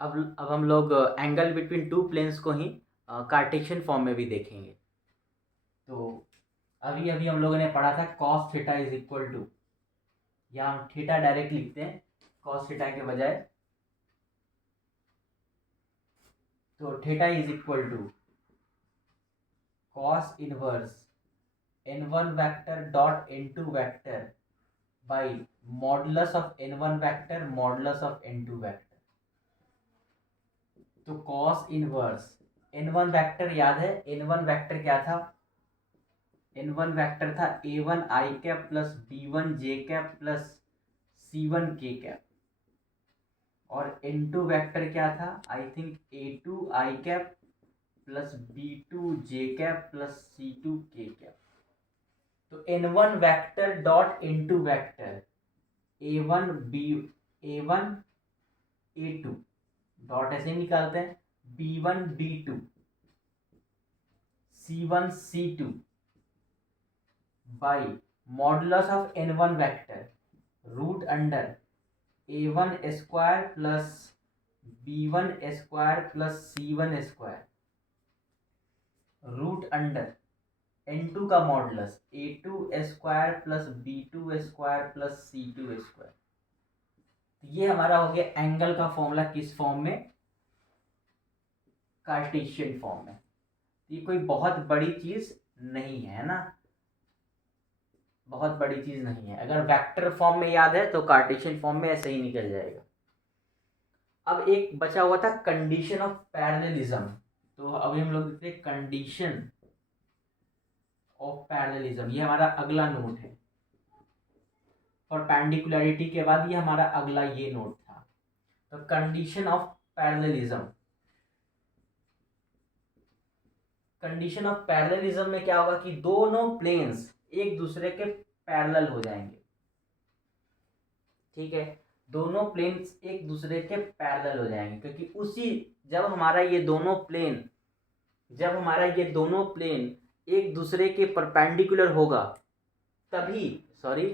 अब हम लोग एंगल बिटवीन टू प्लेन्स को ही कार्टेशियन फॉर्म में भी देखेंगे। तो अभी अभी हम लोगों ने पढ़ा था cos theta is equal to, या हम थीटा डायरेक्ट लिखते हैं कॉस थीटा के बजाय। तो theta is equal to cos inverse n1 vector dot n2 vector by modulus of n1 vector modulus of n2 vector. तो कॉस इनवर्स n1 वेक्टर याद है, n1 वेक्टर क्या था? n1 वेक्टर था a1 i cap plus b1 j cap plus c1 k cap, और n2 vector क्या था? I think a2 i cap plus b2 j cap plus c2 k cap. तो n1 vector dot n2 vector a1 b a1 a2 dot ऐसे निकालते हैं b1 b2 c1 c2 by modulus of n1 vector root under a1 square plus b1 square plus c1 square root under n2 का modulus a2 square plus b2 square plus c2 square. ये हमारा हो गया angle का formula. किस form में? Cartesian form में। ये कोई बहुत बड़ी चीज नहीं है ना, बहुत बड़ी चीज नहीं है। अगर वेक्टर फॉर्म में याद है तो कार्टेशियन फॉर्म में ऐसे ही निकल जाएगा। अब एक बचा हुआ था कंडीशन ऑफ पैरेललिज्म। तो अभी हम लोग देखते हैं कंडीशन ऑफ पैरेललिज्म। ये हमारा अगला नोट है। परपेंडिकुलरिटी के बाद ये हमारा अगला ये नोट था। तो condition of parallelism, condition of parallelism में क्या होगा कि दोनों प्लेन्स एक दूसरे के पैरेलल हो जाएंगे। ठीक है, दोनों प्लेन्स एक दूसरे के पैरेलल हो जाएंगे, क्योंकि उसी जब हमारा ये दोनों प्लेन एक दूसरे के परपेंडिकुलर होगा तभी,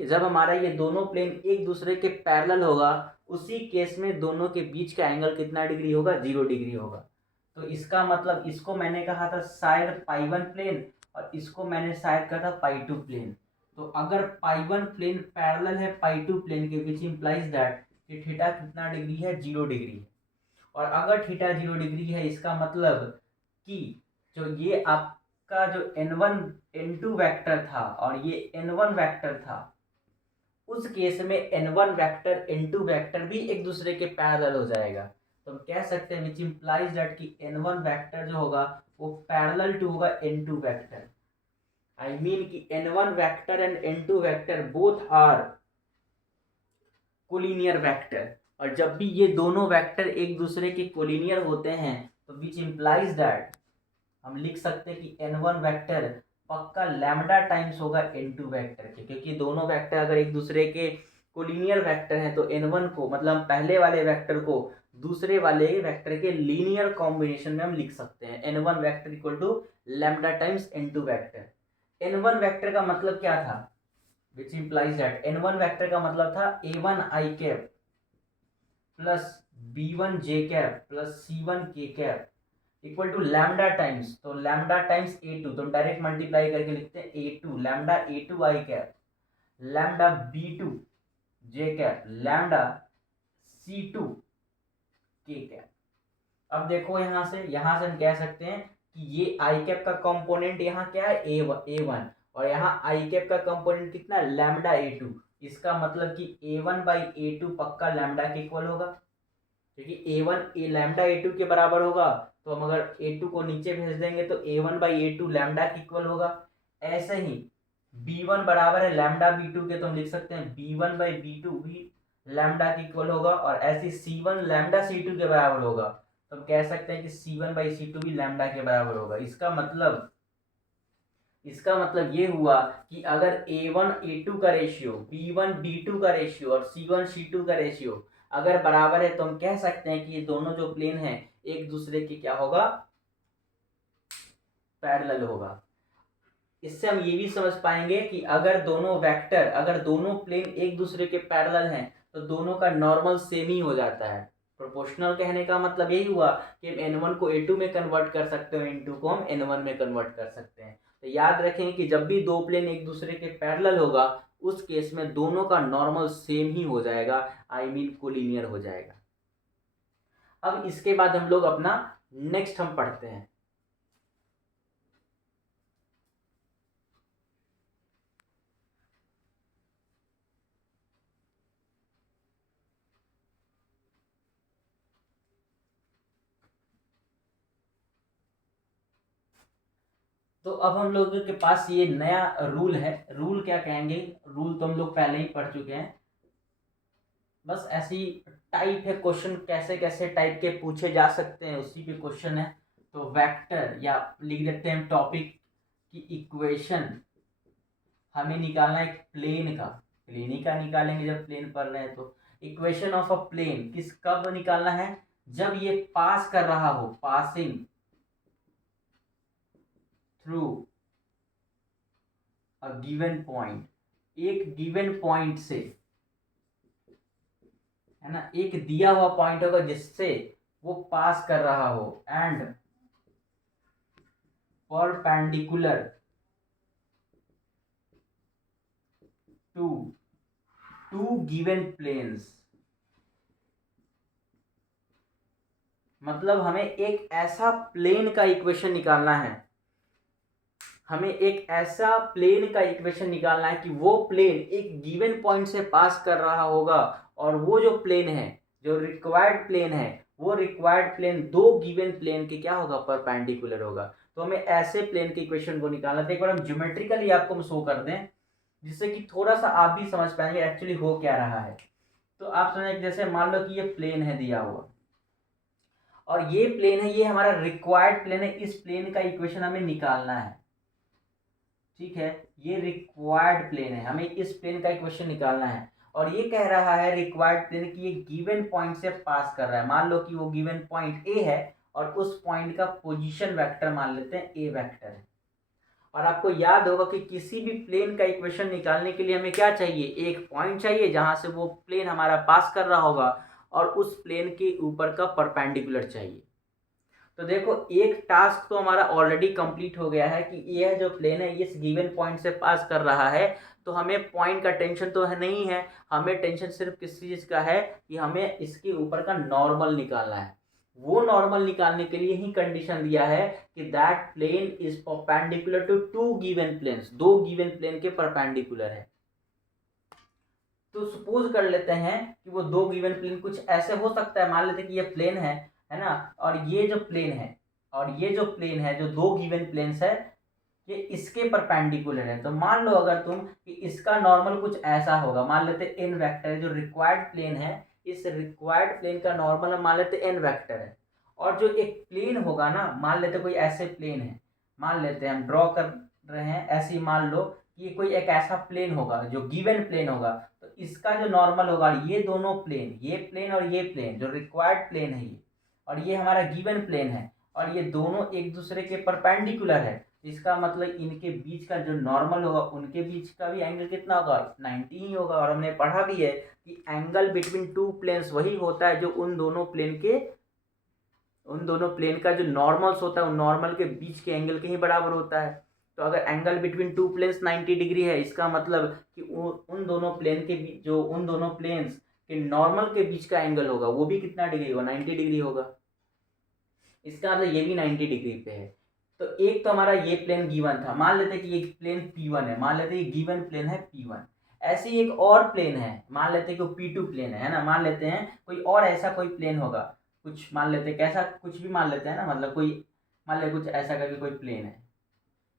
जब हमारा ये दोनों प्लेन एक दूसरे के पैरेलल होगा, उसी केस में दोनों के बीच का एंगल कितना डिग्री होगा? 0 डिग्री होगा। तो इसका मतलब इसको मैंने कहा था शायद पाई1 प्लेन, और इसको मैंने शायद कहा था पाई2 प्लेन। तो अगर पाई1 प्लेन पैरेलल है पाई2 प्लेन के, विच इंप्लाइज दैट कि थीटा कितना डिग्री है? 0 डिग्री है। और अगर थीटा 0 डिग्री है, इसका मतलब कि जो ये आपका जो n1 n2 वेक्टर था और ये n1 वेक्टर था, उस केस में n1 वेक्टर n2 वेक्टर भी एक दूसरे के पैरेलल हो जाएगा। तो हम कह सकते हैं विच इंप्लाइज दैट कि n1 वेक्टर जो होगा वो पैरेलल टू होगा n2 वेक्टर। आई मीन कि n1 vector and n2 vector both are collinear vector. और जब भी ये दोनों वेक्टर एक दूसरे के कोलिनियर होते हैं तो विच इंप्लाइज दैट हम लिख सकते हैं कि n1 वेक्टर पक्का लैम्डा टाइम्स होगा n2 वेक्टर के, क्योंकि दोनों वेक्टर अगर एक दूसरे के कोलिनियर वेक्टर हैं तो n1 को, मतलब पहले वाले वेक्टर को दूसरे वाले वेक्टर के लीनियर कॉम्बिनेशन में हम लिख सकते हैं n1 vector equal to lambda times n2 vector. n1 vector का मतलब क्या था? Which implies that n1 vector का मतलब था a1 i cap plus b1 j cap plus c1 k cap equal to lambda times, तो लैम्डा टाइम्स a2, तो हम डायरेक्ट मल्टीप्लाई करके लिखते हैं a2 lambda a2 i cap lambda b2 j cap lambda c2 k cap. अब देखो यहां से हम कह सकते हैं कि ये i कैप का कंपोनेंट यहाँ क्या है? a1, और यहाँ i कैप का कंपोनेंट कितना है? Lambda a2। इसका मतलब कि a1 बाई a2 पक्का लैम्डा के इक्वल होगा, क्योंकि a1 लैम्डा a2 के बराबर होगा। तो हम अगर a2 को नीचे भेज देंगे तो a1 बाई a2 लैम्डा के इक्वल होगा। ऐसे ही b1 बराबर है लैम्डा b2 के, तो हम लिख सकते हैं b1 बाई b2 भी लैम्डा के इक्वल होगा। और ऐसे c1 लैम्डा c2 के बराबर होगा, तो हम कह सकते हैं कि c1 बाई c2 भी लैम्डा के बराबर होगा। इसका मतलब ये हुआ कि अगर a1 a2 का रेशियो, b1 b2 का रेशियो और c1 c2 का रेशियो अगर बराबर है, तो हम कह सकते हैं कि ये दोनों जो प्लेन हैं एक दूसरे के क्या होगा? पैरेलल होगा। इससे हम ये भी समझ पाएंगे कि अगर दोनों प्लेन एक दूसरे के पैरेलल हैं तो दोनों का नॉर्मल सेम ही हो जाता है, प्रोपोर्शनल कहने का मतलब यही हुआ कि हम n1 को a2 में कन्वर्ट कर सकते हैं, n2 को हम n1 में कन्वर्ट कर सकते हैं। तो याद रखें कि जब भी दो प्लेन एक दूसरे के पैरेलल होगा उस केस में दोनों का नॉर्मल सेम ही हो जाएगा, आई मीन कोलिनियर हो जाएगा। अब इसके बाद हम लोग अपना नेक्स्ट हम पढ़ते हैं। तो अब हम लोगों के पास ये नया रूल है। रूल क्या कहेंगे, रूल तो हम लोग पहले ही पढ़ चुके हैं, बस ऐसी टाइप है क्वेश्चन, कैसे कैसे टाइप के पूछे जा सकते हैं उसी पे क्वेश्चन है। तो वेक्टर या लिख देते हैं टॉपिक की इक्वेशन हमें निकालना है एक प्लेन का, प्लेन ही का निकालेंगे जब प्लेन पढ़ रहे हैं। तो इक्वेशन ऑफ अ प्लेन किस कब निकालना है, जब ये पास कर रहा हो, passing through a given point, एक गिवन पॉइंट से, है ना, एक दिया हुआ पॉइंट होगा जिससे वो पास कर रहा हो, and perpendicular to two given planes. मतलब हमें एक ऐसा प्लेन का इक्वेशन निकालना है, हमें एक ऐसा प्लेन का इक्वेशन निकालना है कि वो प्लेन एक गिवन पॉइंट से पास कर रहा होगा, और वो जो प्लेन है, जो रिक्वायर्ड प्लेन है, वो रिक्वायर्ड प्लेन दो गिवन प्लेन के क्या होगा, परपेंडिकुलर होगा। तो हमें ऐसे प्लेन के इक्वेशन को निकालना था। एक बार हम ज्योमेट्रिकली आपको हम शो कर दें जिससे कि थोड़ा सा आप भी समझ पाएंगे एक्चुअली हो क्या रहा है। तो आप समझे, जैसे मान लो कि ये प्लेन है दिया हुआ, और ये प्लेन है, ये हमारा रिक्वायर्ड प्लेन है, इस प्लेन का इक्वेशन हमें निकालना है, ठीक है। ये रिक्वायर्ड प्लेन है, हमें इस प्लेन का इक्वेशन निकालना है, और ये कह रहा है रिक्वायर्ड प्लेन कि ये गिवन पॉइंट से पास कर रहा है। मान लो कि वो गिवन पॉइंट ए है और उस पॉइंट का पोजीशन वेक्टर मान लेते हैं ए वेक्टर है। और आपको याद होगा कि किसी भी प्लेन का इक्वेशन निकालने के लिए हमें क्या चाहिए, एक पॉइंट चाहिए जहां से वो प्लेन हमारा पास कर रहा होगा, और उस प्लेन के ऊपर का परपेंडिकुलर चाहिए। तो देखो एक टास्क तो हमारा ऑलरेडी कंप्लीट हो गया है कि यह जो प्लेन है इस गिवन पॉइंट से पास कर रहा है। तो हमें पॉइंट का टेंशन तो है नहीं है, हमें टेंशन सिर्फ किस चीज़ का है कि हमें इसके ऊपर का नॉर्मल निकालना है। वो नॉर्मल निकालने के लिए ही कंडीशन दिया है कि that plane is perpendicular to two given planes, दो गिवन प्लेन के परपेंडिकुलर है। तो सपोज कर लेते हैं कि वो दो गिवन प्लेन कुछ ऐसे हो सकता है, मान लेते हैं कि ये प्लेन है ना, और ये जो प्लेन है, और ये जो प्लेन है, जो दो गिवन प्लेन्स है, ये इसके परपेंडिकुलर है। तो मान लो अगर तुम कि इसका नॉर्मल कुछ ऐसा होगा, मान लेते एन वेक्टर है, जो रिक्वायर्ड प्लेन है, इस रिक्वायर्ड प्लेन का नॉर्मल मान लेते एन वेक्टर है। और जो एक प्लेन होगा ना, मान लेते कोई ऐसे प्लेन है, मान लेते हैं हम ड्रॉ कर रहे हैं ऐसे ही, मान लो कि कोई एक ऐसा प्लेन होगा जो गिवन प्लेन होगा, तो इसका जो नॉर्मल होगा, ये दोनों प्लेन, ये प्लेन और ये प्लेन जो रिक्वायर्ड प्लेन है ये, और ये हमारा गिवन प्लेन है, और ये दोनों एक दूसरे के परपेंडिकुलर है। इसका मतलब इनके बीच का जो नॉर्मल होगा, उनके बीच का भी एंगल कितना होगा, 90 ही होगा। और हमने पढ़ा भी है कि एंगल बिटवीन टू प्लेन्स वही होता है जो उन दोनों प्लेन का जो नॉर्मल्स होता है उन नॉर्मल के बीच के एंगल के ही बराबर होता है। तो अगर angle between two planes 90 degree है, इसका मतलब कि उन दोनों प्लेन के बीच, जो उन दोनों प्लेन्स के नॉर्मल के बीच का एंगल होगा वो भी कितना डिग्री होगा, 90 डिग्री होगा। इसका मतलब ये भी 90 डिग्री पे है। तो एक तो हमारा ये प्लेन गिवन था, मान लेते हैं कि ये प्लेन P1 है, मान लेते हैं ये गिवन प्लेन है P1। ऐसे ही एक और प्लेन है, मान लेते हैं कि P2 प्लेन है ना, मान लेते हैं कोई और ऐसा कोई प्लेन होगा, कुछ मान लेते हैं, कैसा कुछ भी मान लेते हैं ना, मतलब कोई मान ले कुछ ऐसा करके कोई प्लेन है,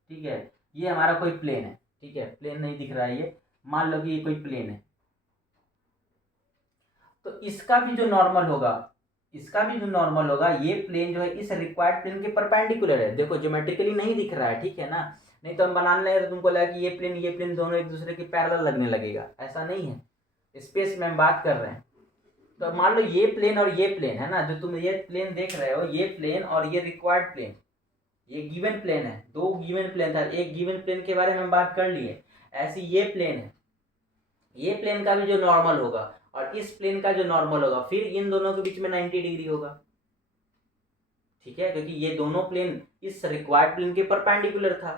ठीक है। ये हमारा कोई प्लेन है, ठीक है, प्लेन नहीं दिख रहा है ये, मान लो कि ये कोई प्लेन है। तो इसका भी जो नॉर्मल होगा, ये प्लेन जो है इस रिक्वायर्ड प्लेन के परपेंडिकुलर है। देखो ज्योमेट्रिकली नहीं दिख रहा है, ठीक है ना, नहीं तो हम बनाने लगे तो तुमको लगा कि ये प्लेन दोनों एक दूसरे के पैरेलल लगने लगेगा, ऐसा नहीं है, स्पेस में हम बात कर रहे हैं। तो मान लो ये प्लेन और ये प्लेन है ना, जो तुम ये प्लेन देख रहे हो, ये प्लेन और ये रिक्वायर्ड प्लेन, ये गिवन प्लेन है, दो गिवन प्लेन था, एक गिवन प्लेन के बारे में हम बात कर लिए। ऐसे ये प्लेन है, ये प्लेन का भी जो नॉर्मल होगा, और इस प्लेन का जो नॉर्मल होगा फिर इन दोनों के बीच में 90 डिग्री होगा। ठीक है, क्योंकि ये दोनों प्लेन इस रिक्वायर्ड प्लेन के परपेंडिकुलर था।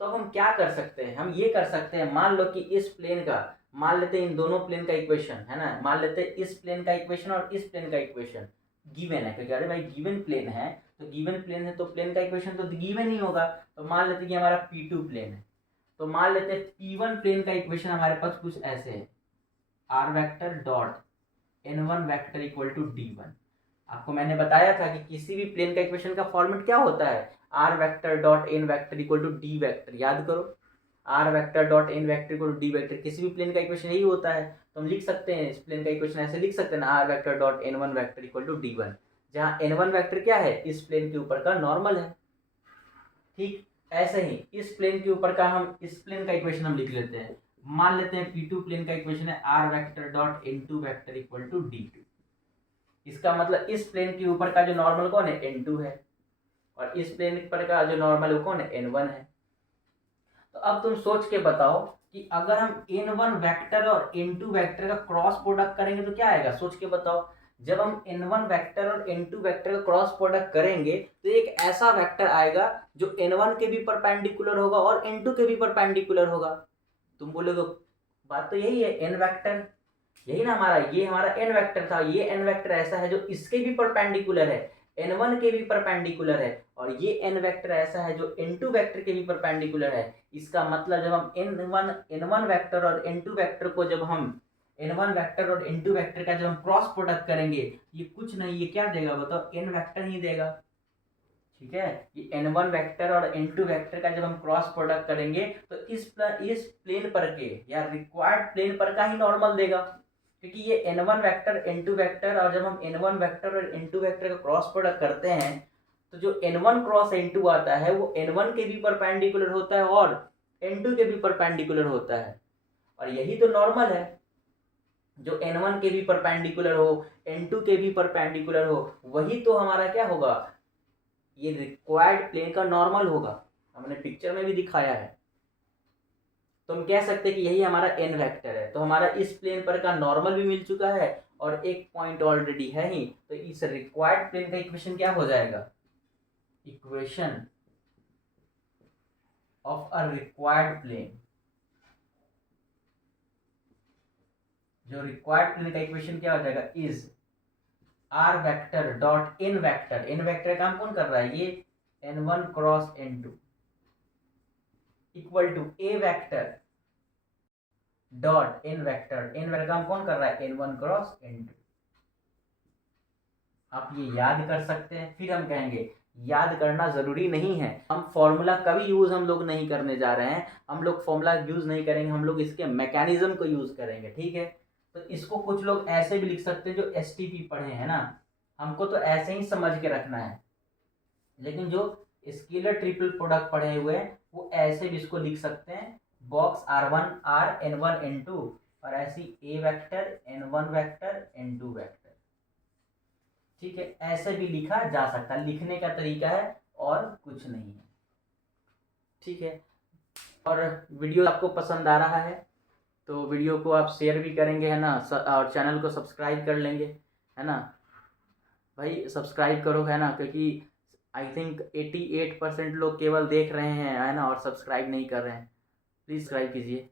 तो अब हम क्या कर सकते हैं, हम ये कर सकते हैं, मान लो कि इस प्लेन का, मान लेते हैं इन दोनों प्लेन का इक्वेशन है ना, मान लेते हैं इस प्लेन का इक्वेशन और इस प्लेन का इक्वेशन गिवन है, क्योंकि अरे भाई गिवन प्लेन है तो गिवन प्लेन है तो प्लेन का इक्वेशन तो गिवन ही होगा। तो मान लेते हैं कि हमारा P2 प्लेन है, तो मान लेते हैं P1 प्लेन का इक्वेशन हमारे पास कुछ ऐसे है, r vector dot n1 vector equal to d1। आपको मैंने बताया था कि किसी भी प्लेन का इक्वेशन का फॉर्मेट क्या होता है, r vector dot n vector equal to d vector. याद करो, r vector dot n vector equal to d vector, किसी भी प्लेन का इक्वेशन यही होता है। तो हम लिख सकते हैं इस प्लेन का इक्वेशन ऐसे लिख सकते हैं ना, r vector dot n1 vector equal to d1, जहाँ n1 वेक्टर क्या है, इस प्लेन के ऊपर का नॉर्मल है। ठीक ऐसे ही इस प्लेन के ऊपर का हम इस प्लेन का इक्वेशन हम लिख लेते हैं, मान लेते हैं P2 प्लेन का इक्वेशन है r vector dot n2 vector equal to d2। इसका मतलब इस प्लेन के ऊपर का जो नॉर्मल कौन है, n2 है, और इस प्लेन पर का जो नॉर्मल है कौन है, n1 है। तो अब तुम सोच के बताओ कि अगर हम n1 वेक्टर और n2 वेक्टर का क्रॉस प्रोडक्ट करेंगे तो क्या आएगा, सोच के बताओ। जब हम n1 वेक्टर और n2 वेक्टर का क्रॉस प्रोडक्ट करेंगे तो एक ऐसा वेक्टर आएगा जो n1 के भी परपेंडिकुलर होगा और n2 के भी परपेंडिकुलर होगा। तुम बोलोगे बात तो यही है, n वेक्टर यही ना हमारा, ये हमारा n वेक्टर था, ये n वेक्टर ऐसा है जो इसके भी परपेंडिकुलर है, n1 के भी परपेंडिकुलर है, और ये n वेक्टर ऐसा है जो n2 वेक्टर के भी परपेंडिकुलर है। इसका मतलब जब हम n1 वेक्टर और n2 वेक्टर को जब हम n1 वेक्टर और n2 वेक्टर का जब हम क्रॉस प्रोडक्ट करेंगे, ये कुछ नहीं, ये क्या देगा बताओ, n वेक्टर ही देगा। ठीक है, ये n1 वेक्टर और n2 वेक्टर का जब हम क्रॉस प्रोडक्ट करेंगे तो इस प्लेन पर के या रिक्वायर्ड प्लेन पर का ही नॉर्मल देगा, क्योंकि ये n1 वेक्टर n2 वेक्टर, और जब हम n1 वेक्टर और n2 वेक्टर का क्रॉस प्रोडक्ट करते हैं तो जो n1 क्रॉस n2 आता है वो n1 के भी परपेंडिकुलर होता है और n2 के भी परपेंडिकुलर होता है, और यही तो नॉर्मल है, जो n1 के भी परपेंडिकुलर हो n2 के भी परपेंडिकुलर हो, वही तो हमारा क्या होगा, ये रिक्वायर्ड प्लेन का नॉर्मल होगा। हमने पिक्चर में भी दिखाया है। तो हम कह सकते हैं कि यही हमारा n वेक्टर है, तो हमारा इस प्लेन पर का नॉर्मल भी मिल चुका है और एक पॉइंट ऑलरेडी है ही, तो इस रिक्वायर्ड प्लेन का इक्वेशन क्या हो जाएगा, equation of a required plane, जो रिक्वायर्ड प्लेन का इक्वेशन क्या हो जाएगा, is r vector dot n vector, n vector काम कौन कर रहा है, ये n1 cross n2 equal to a vector dot n vector, n vector काम कौन कर रहा है, n1 क्रॉस n2। आप ये याद कर सकते हैं, फिर हम कहेंगे याद करना जरूरी नहीं है, हम फॉर्मूला कभी यूज हम लोग नहीं करने जा रहे हैं, हम लोग फॉर्मूला यूज नहीं करेंगे, हम लोग इसके मैकेनिज्म को यूज करेंगे। ठीक है, तो इसको कुछ लोग ऐसे भी लिख सकते हैं जो एसटीपी पढ़े हैं ना, हमको तो ऐसे ही समझ के रखना है, लेकिन जो स्केलर ट्रिपल प्रोडक्ट पढ़े हुए हैं वो ऐसे भी इसको लिख सकते हैं, box r1 r n1 n2 और ऐसी a vector n1 vector n2 vector. ठीक है, ऐसे भी लिखा जा सकता है, लिखने का तरीका है और कुछ नहीं है। ठीक है, और वीडियो आपको पसंद आ रहा है तो वीडियो को आप शेयर भी करेंगे है ना, और चैनल को सब्सक्राइब कर लेंगे है ना भाई, सब्सक्राइब करो है ना, क्योंकि आई थिंक 88% लोग केवल देख रहे हैं है ना और सब्सक्राइब नहीं कर रहे हैं। प्लीज़ सब्सक्राइब कीजिए।